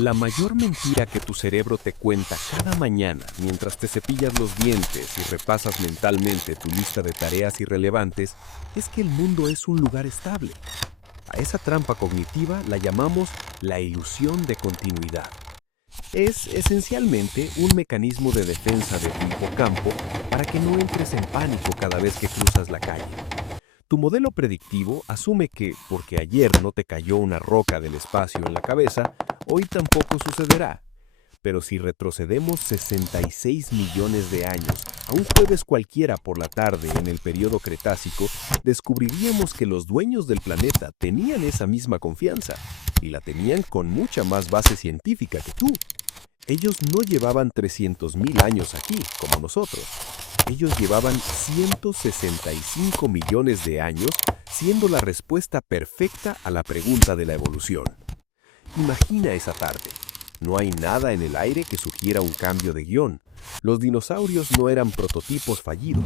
La mayor mentira que tu cerebro te cuenta cada mañana mientras te cepillas los dientes y repasas mentalmente tu lista de tareas irrelevantes es que el mundo es un lugar estable. A esa trampa cognitiva la llamamos la ilusión de continuidad. Es esencialmente un mecanismo de defensa de tu hipocampo para que no entres en pánico cada vez que cruzas la calle. Tu modelo predictivo asume que, porque ayer no te cayó una roca del espacio en la cabeza, hoy tampoco sucederá. Pero si retrocedemos 66 millones de años a un jueves cualquiera por la tarde en el período Cretácico, descubriríamos que los dueños del planeta tenían esa misma confianza, y la tenían con mucha más base científica que tú. Ellos no llevaban 300.000 años aquí, como nosotros. Ellos llevaban 165 millones de años siendo la respuesta perfecta a la pregunta de la evolución. Imagina esa tarde. No hay nada en el aire que sugiera un cambio de guión. Los dinosaurios no eran prototipos fallidos,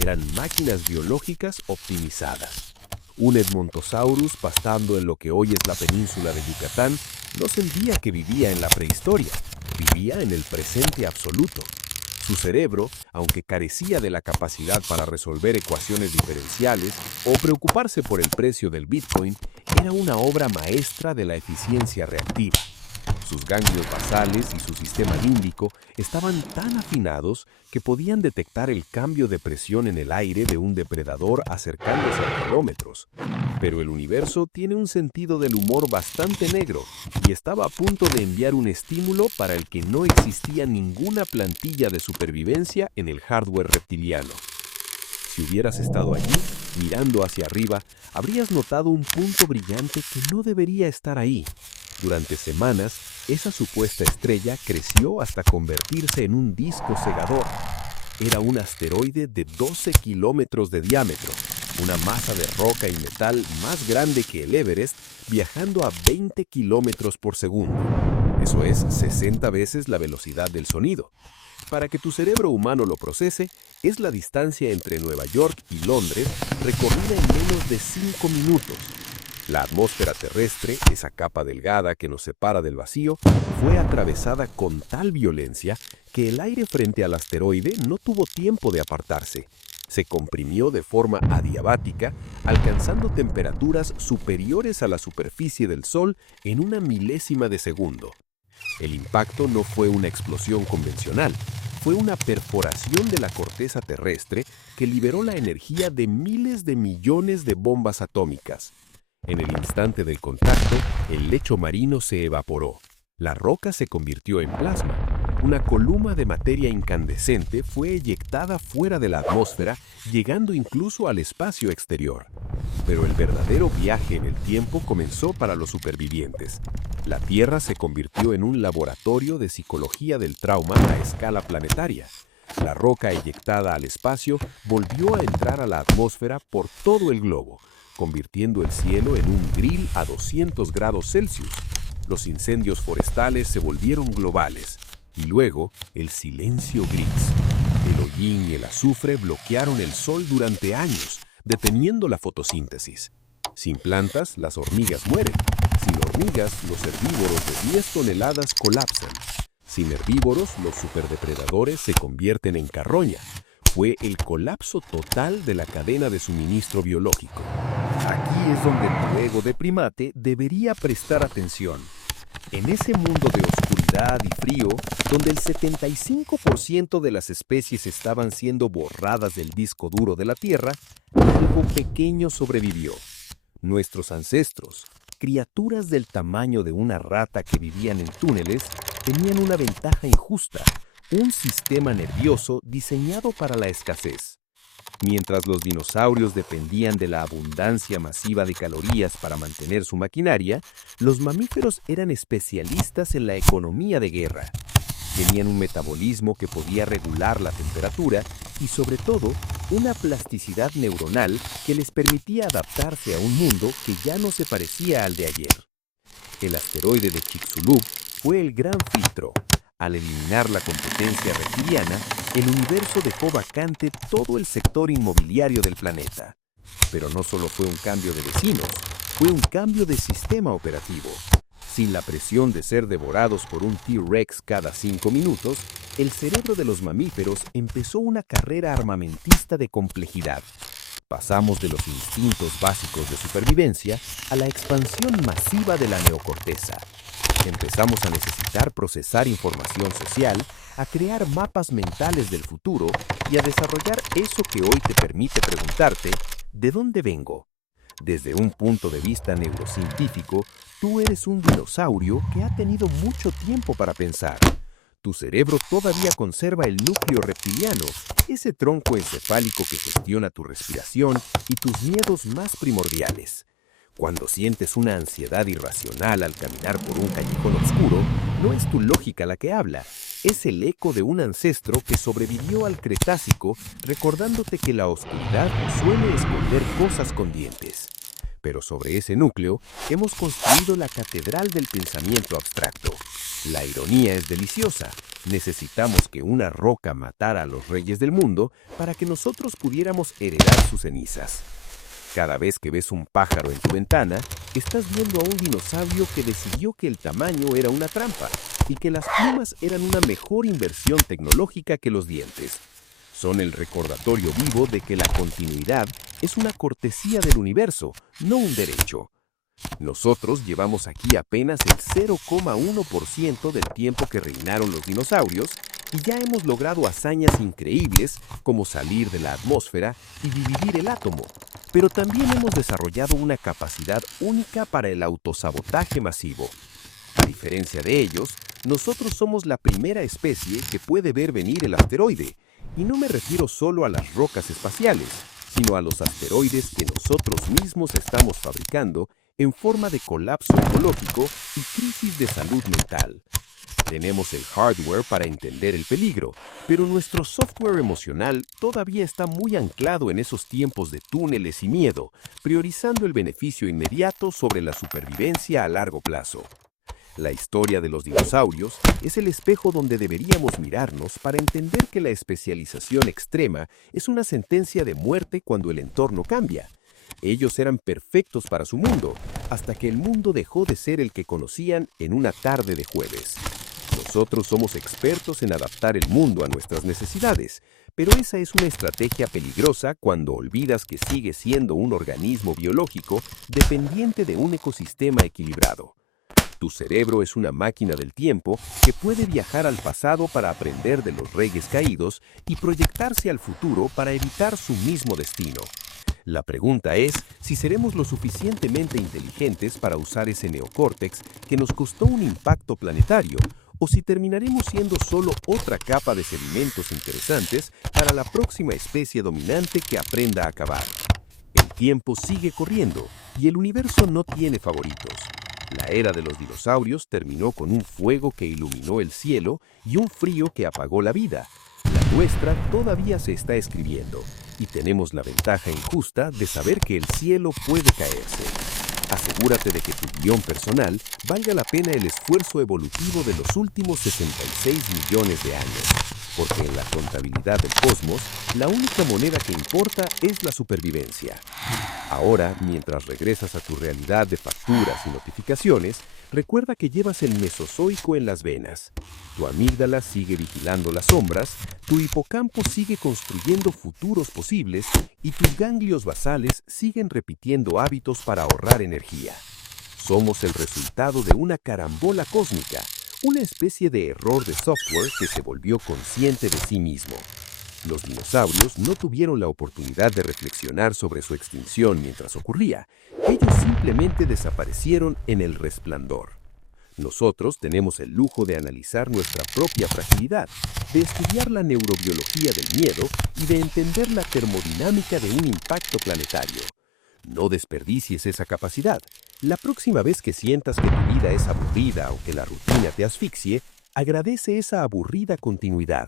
eran máquinas biológicas optimizadas. Un Edmontosaurus pastando en lo que hoy es la península de Yucatán no sentía que vivía en la prehistoria, vivía en el presente absoluto. Su cerebro, aunque carecía de la capacidad para resolver ecuaciones diferenciales o preocuparse por el precio del Bitcoin, era una obra maestra de la eficiencia reactiva. Sus ganglios basales y su sistema límbico estaban tan afinados que podían detectar el cambio de presión en el aire de un depredador acercándose a kilómetros. Pero el universo tiene un sentido del humor bastante negro y estaba a punto de enviar un estímulo para el que no existía ninguna plantilla de supervivencia en el hardware reptiliano. Si hubieras estado allí, mirando hacia arriba, habrías notado un punto brillante que no debería estar ahí. Durante semanas, esa supuesta estrella creció hasta convertirse en un disco cegador. Era un asteroide de 12 kilómetros de diámetro, una masa de roca y metal más grande que el Everest, viajando a 20 kilómetros por segundo. Eso es 60 veces la velocidad del sonido. Para que tu cerebro humano lo procese, es la distancia entre Nueva York y Londres recorrida en menos de 5 minutos. La atmósfera terrestre, esa capa delgada que nos separa del vacío, fue atravesada con tal violencia que el aire frente al asteroide no tuvo tiempo de apartarse. Se comprimió de forma adiabática, alcanzando temperaturas superiores a la superficie del Sol en una milésima de segundo. El impacto no fue una explosión convencional, fue una perforación de la corteza terrestre que liberó la energía de miles de millones de bombas atómicas. En el instante del contacto, el lecho marino se evaporó. La roca se convirtió en plasma. Una columna de materia incandescente fue eyectada fuera de la atmósfera, llegando incluso al espacio exterior. Pero el verdadero viaje en el tiempo comenzó para los supervivientes. La Tierra se convirtió en un laboratorio de psicología del trauma a escala planetaria. La roca eyectada al espacio volvió a entrar a la atmósfera por todo el globo, convirtiendo el cielo en un grill a 200 grados Celsius. Los incendios forestales se volvieron globales. Y luego, el silencio gris. El hollín y el azufre bloquearon el sol durante años, deteniendo la fotosíntesis. Sin plantas, las hormigas mueren. Sin hormigas, los herbívoros de 10 toneladas colapsan. Sin herbívoros, los superdepredadores se convierten en carroña. Fue el colapso total de la cadena de suministro biológico. Aquí es donde tu ego de primate debería prestar atención. En ese mundo de oscuridad y frío, donde el 75% de las especies estaban siendo borradas del disco duro de la Tierra, algo pequeño sobrevivió. Nuestros ancestros, criaturas del tamaño de una rata que vivían en túneles, tenían una ventaja injusta, un sistema nervioso diseñado para la escasez. Mientras los dinosaurios dependían de la abundancia masiva de calorías para mantener su maquinaria, los mamíferos eran especialistas en la economía de guerra. Tenían un metabolismo que podía regular la temperatura y, sobre todo, una plasticidad neuronal que les permitía adaptarse a un mundo que ya no se parecía al de ayer. El asteroide de Chicxulub fue el gran filtro. Al eliminar la competencia reptiliana, el universo dejó vacante todo el sector inmobiliario del planeta. Pero no solo fue un cambio de vecinos, fue un cambio de sistema operativo. Sin la presión de ser devorados por un T-Rex cada 5 minutos, el cerebro de los mamíferos empezó una carrera armamentista de complejidad. Pasamos de los instintos básicos de supervivencia a la expansión masiva de la neocorteza. Empezamos a necesitar procesar información social, a crear mapas mentales del futuro y a desarrollar eso que hoy te permite preguntarte, ¿de dónde vengo? Desde un punto de vista neurocientífico, tú eres un dinosaurio que ha tenido mucho tiempo para pensar. Tu cerebro todavía conserva el núcleo reptiliano, ese tronco encefálico que gestiona tu respiración y tus miedos más primordiales. Cuando sientes una ansiedad irracional al caminar por un callejón oscuro, no es tu lógica la que habla, es el eco de un ancestro que sobrevivió al Cretácico recordándote que la oscuridad suele esconder cosas con dientes. Pero sobre ese núcleo hemos construido la catedral del pensamiento abstracto. La ironía es deliciosa. Necesitamos que una roca matara a los reyes del mundo para que nosotros pudiéramos heredar sus cenizas. Cada vez que ves un pájaro en tu ventana, estás viendo a un dinosaurio que decidió que el tamaño era una trampa y que las plumas eran una mejor inversión tecnológica que los dientes. Son el recordatorio vivo de que la continuidad es una cortesía del universo, no un derecho. Nosotros llevamos aquí apenas el 0,1% del tiempo que reinaron los dinosaurios y ya hemos logrado hazañas increíbles como salir de la atmósfera y dividir el átomo. Pero también hemos desarrollado una capacidad única para el autosabotaje masivo. A diferencia de ellos, nosotros somos la primera especie que puede ver venir el asteroide. Y no me refiero solo a las rocas espaciales, sino a los asteroides que nosotros mismos estamos fabricando en forma de colapso ecológico y crisis de salud mental. Tenemos el hardware para entender el peligro, pero nuestro software emocional todavía está muy anclado en esos tiempos de túneles y miedo, priorizando el beneficio inmediato sobre la supervivencia a largo plazo. La historia de los dinosaurios es el espejo donde deberíamos mirarnos para entender que la especialización extrema es una sentencia de muerte cuando el entorno cambia. Ellos eran perfectos para su mundo, hasta que el mundo dejó de ser el que conocían en una tarde de jueves. Nosotros somos expertos en adaptar el mundo a nuestras necesidades, pero esa es una estrategia peligrosa cuando olvidas que sigue siendo un organismo biológico dependiente de un ecosistema equilibrado. Tu cerebro es una máquina del tiempo que puede viajar al pasado para aprender de los reyes caídos y proyectarse al futuro para evitar su mismo destino. La pregunta es si seremos lo suficientemente inteligentes para usar ese neocórtex que nos costó un impacto planetario, o si terminaremos siendo solo otra capa de sedimentos interesantes para la próxima especie dominante que aprenda a cavar. El tiempo sigue corriendo y el universo no tiene favoritos. La era de los dinosaurios terminó con un fuego que iluminó el cielo y un frío que apagó la vida. La nuestra todavía se está escribiendo y tenemos la ventaja injusta de saber que el cielo puede caerse. Asegúrate de que tu guión personal valga la pena el esfuerzo evolutivo de los últimos 66 millones de años, porque en la contabilidad del cosmos, la única moneda que importa es la supervivencia. Ahora, mientras regresas a tu realidad de facturas y notificaciones, recuerda que llevas el Mesozoico en las venas. Tu amígdala sigue vigilando las sombras, tu hipocampo sigue construyendo futuros posibles y tus ganglios basales siguen repitiendo hábitos para ahorrar energía. Somos el resultado de una carambola cósmica, una especie de error de software que se volvió consciente de sí mismo. Los dinosaurios no tuvieron la oportunidad de reflexionar sobre su extinción mientras ocurría. Ellos simplemente desaparecieron en el resplandor. Nosotros tenemos el lujo de analizar nuestra propia fragilidad, de estudiar la neurobiología del miedo y de entender la termodinámica de un impacto planetario. No desperdicies esa capacidad. La próxima vez que sientas que tu vida es aburrida o que la rutina te asfixie, agradece esa aburrida continuidad.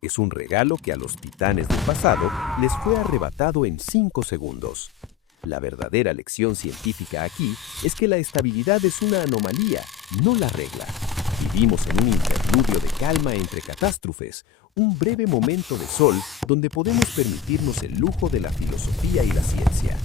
Es un regalo que a los titanes del pasado les fue arrebatado en 5 segundos. La verdadera lección científica aquí es que la estabilidad es una anomalía, no la regla. Vivimos en un interludio de calma entre catástrofes, un breve momento de sol donde podemos permitirnos el lujo de la filosofía y la ciencia.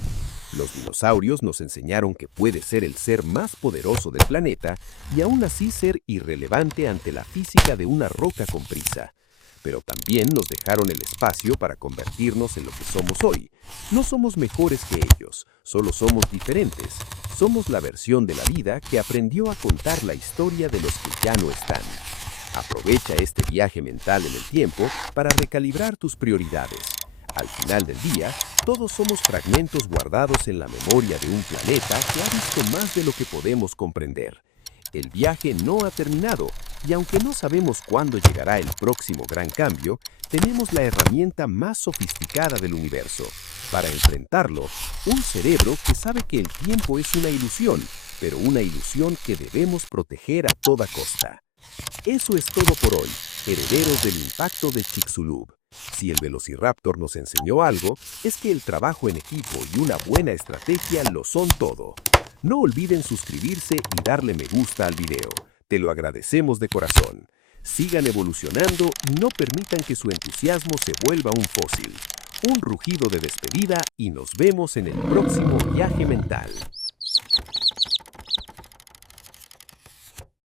Los dinosaurios nos enseñaron que puede ser el ser más poderoso del planeta y aún así ser irrelevante ante la física de una roca con prisa. Pero también nos dejaron el espacio para convertirnos en lo que somos hoy. No somos mejores que ellos, solo somos diferentes. Somos la versión de la vida que aprendió a contar la historia de los que ya no están. Aprovecha este viaje mental en el tiempo para recalibrar tus prioridades. Al final del día, todos somos fragmentos guardados en la memoria de un planeta que ha visto más de lo que podemos comprender. El viaje no ha terminado, y aunque no sabemos cuándo llegará el próximo gran cambio, tenemos la herramienta más sofisticada del universo. Para enfrentarlo, un cerebro que sabe que el tiempo es una ilusión, pero una ilusión que debemos proteger a toda costa. Eso es todo por hoy, herederos del impacto de Chicxulub. Si el Velociraptor nos enseñó algo, es que el trabajo en equipo y una buena estrategia lo son todo. No olviden suscribirse y darle me gusta al video. Te lo agradecemos de corazón. Sigan evolucionando y no permitan que su entusiasmo se vuelva un fósil. Un rugido de despedida y nos vemos en el próximo viaje mental.